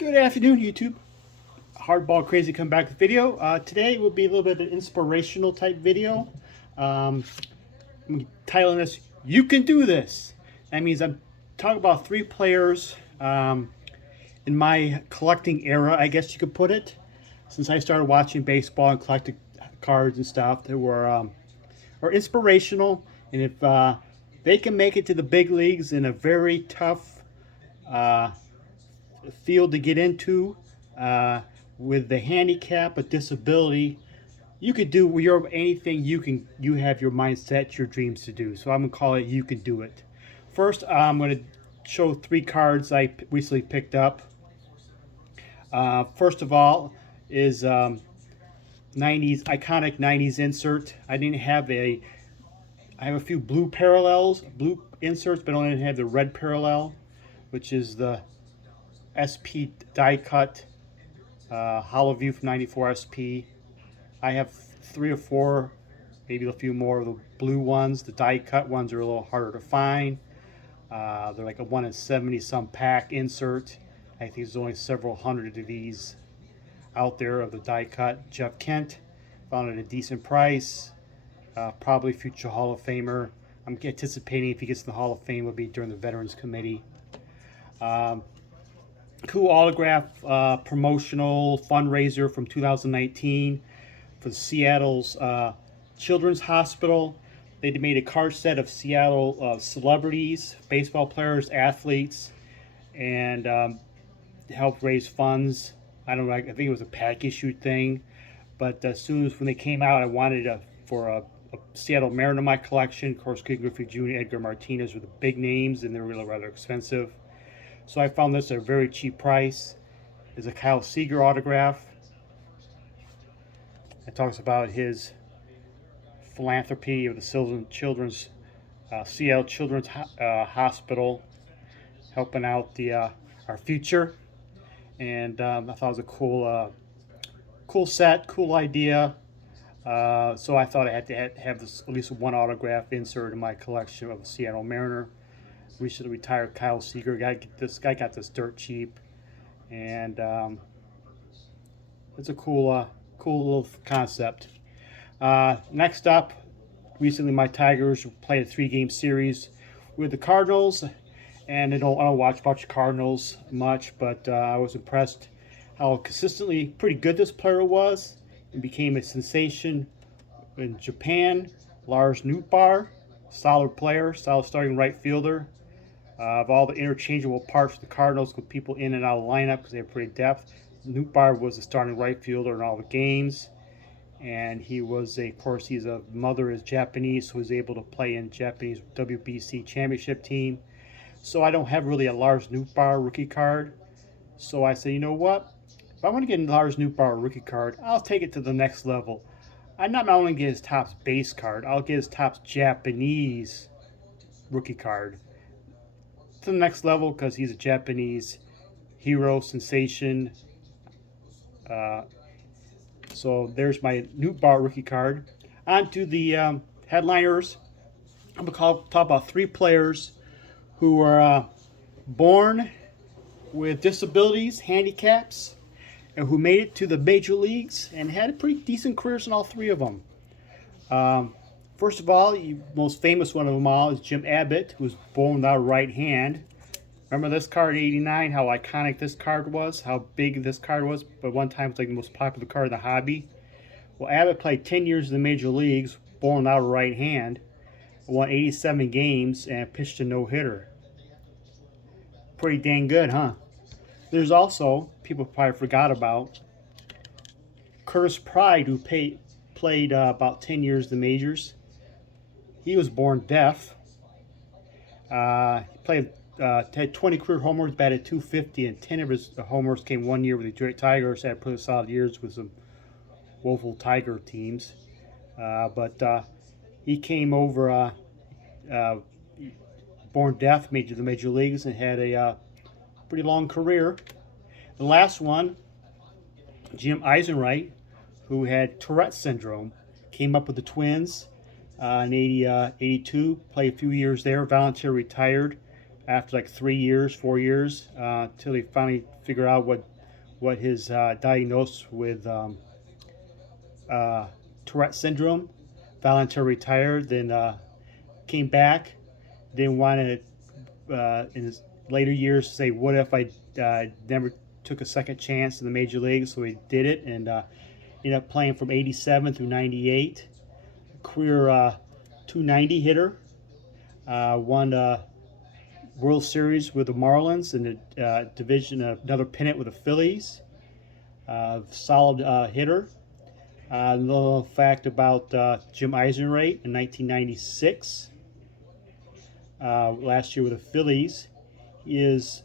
Good afternoon, YouTube. Hardball Crazy come back with video. Today will be a little bit of an inspirational type video. I'm titling this, You Can Do This. That means I'm talking about three players in my collecting era, I guess you could put it. Since I started watching baseball and collecting cards and stuff that were inspirational. And if they can make it to the big leagues in a very tough field to get into, with the handicap, a disability, you could do anything you have your mind set, your dreams to do. So I'm gonna call it You Can Do It. First, I'm gonna show three cards I recently picked up. First of all is 90s iconic 90s insert. I have a few blue inserts, but I don't have the red parallel, which is the SP die cut Hollow View from 94 SP. I have 3 or 4, maybe a few more of the blue ones. The die cut ones are a little harder to find. They're like a 1 in 70 some pack insert. I think there's only several hundred of these out there of the die cut. Jeff Kent, found at a decent price. Probably future Hall of Famer. I'm anticipating if he gets in the Hall of Fame will be during the Veterans Committee. Cool autograph promotional fundraiser from 2019 for Seattle's Children's Hospital. They made a card set of Seattle celebrities, baseball players, athletes, and helped raise funds. I don't know, I think it was a pack issue thing, but as soon as when they came out, I wanted for a Seattle Mariner in my collection. Of course, Ken Griffey Jr., Edgar Martinez were the big names, and they were really rather expensive. So I found this at a very cheap price. There's a Kyle Seager autograph. It talks about his philanthropy of the Children's Seattle Children's Hospital, helping out our future. And I thought it was a cool set, cool idea. So I thought I had to have this, at least one autograph insert in my collection of the Seattle Mariner. Recently retired Kyle Seager. This guy got this dirt cheap, and it's a cool little concept. Next up, recently my Tigers played a 3-game series with the Cardinals, and I don't watch much Cardinals much, but I was impressed how consistently pretty good this player was, and became a sensation in Japan. Lars Nootbaar, solid player, solid starting right fielder. Of all the interchangeable parts of the Cardinals with people in and out of the lineup because they have pretty depth, Nootbaar was the starting right fielder in all the games, and he's a mother is Japanese, so he was able to play in Japanese WBC championship team. So I don't have really a Lars Nootbaar rookie card. So I said, you know what? If I want to get a Lars Nootbaar rookie card, I'll take it to the next level. I'm not only get his Topps base card, I'll get his Topps Japanese rookie card to the next level because he's a Japanese hero sensation. So there's my Nootbaar rookie card. On to the headliners. I'm going to talk about 3 players who were born with disabilities, handicaps, and who made it to the major leagues and had pretty decent careers in all 3 of them. First of all, the most famous one of them all is Jim Abbott, who was born without a right hand. Remember this card, 89, how iconic this card was, how big this card was, but one time it was like the most popular card in the hobby. Well, Abbott played 10 years in the major leagues, born without a right hand, won 87 games, and pitched a no-hitter. Pretty dang good, huh? There's also, people probably forgot about, Curtis Pride, who played about 10 years in the majors. He was born deaf. He had 20 career homers, batted .250, and 10 of his homers came one year with the Detroit Tigers. Had pretty solid years with some woeful Tiger teams. But he came over, born deaf, made it to the major leagues, and had a pretty long career. The last one, Jim Eisenreich, who had Tourette syndrome, came up with the Twins in 82, played a few years there, voluntarily retired, after like 3 years, 4 years, till he finally figured out what his diagnosis with Tourette syndrome. Voluntarily retired, then came back. Didn't want to in his later years say, "What if I never took a second chance in the major leagues?" So he did it, and ended up playing from '87 through '98. Career 290 hitter. Won World Series with the Marlins and the division, another pennant with the Phillies. Solid hitter. A little fact about Jim Eisenreich in 1996. Last year with the Phillies. He is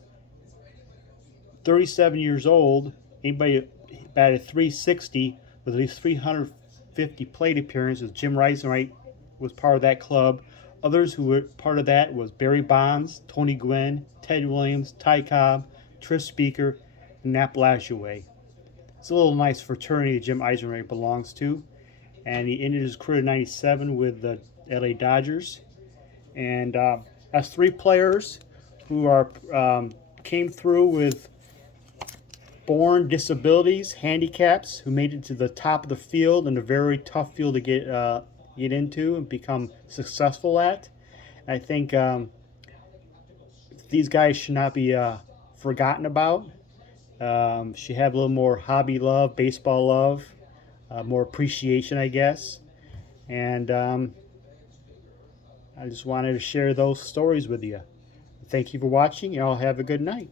37 years old. Anybody batted 360 with at least 350 plate appearances. Jim Eisenreich was part of that club. Others who were part of that was Barry Bonds, Tony Gwynn, Ted Williams, Ty Cobb, Tris Speaker, and Nap Lajoie. It's a little nice fraternity Jim Eisenreich belongs to. And he ended his career in '97 with the LA Dodgers. And that's three players who are came through with born disabilities, handicaps, who made it to the top of the field in a very tough field to get into and become successful at. I think these guys should not be forgotten about. Should have a little more hobby love, baseball love, more appreciation, I guess. And I just wanted to share those stories with you. Thank you for watching, and all have a good night.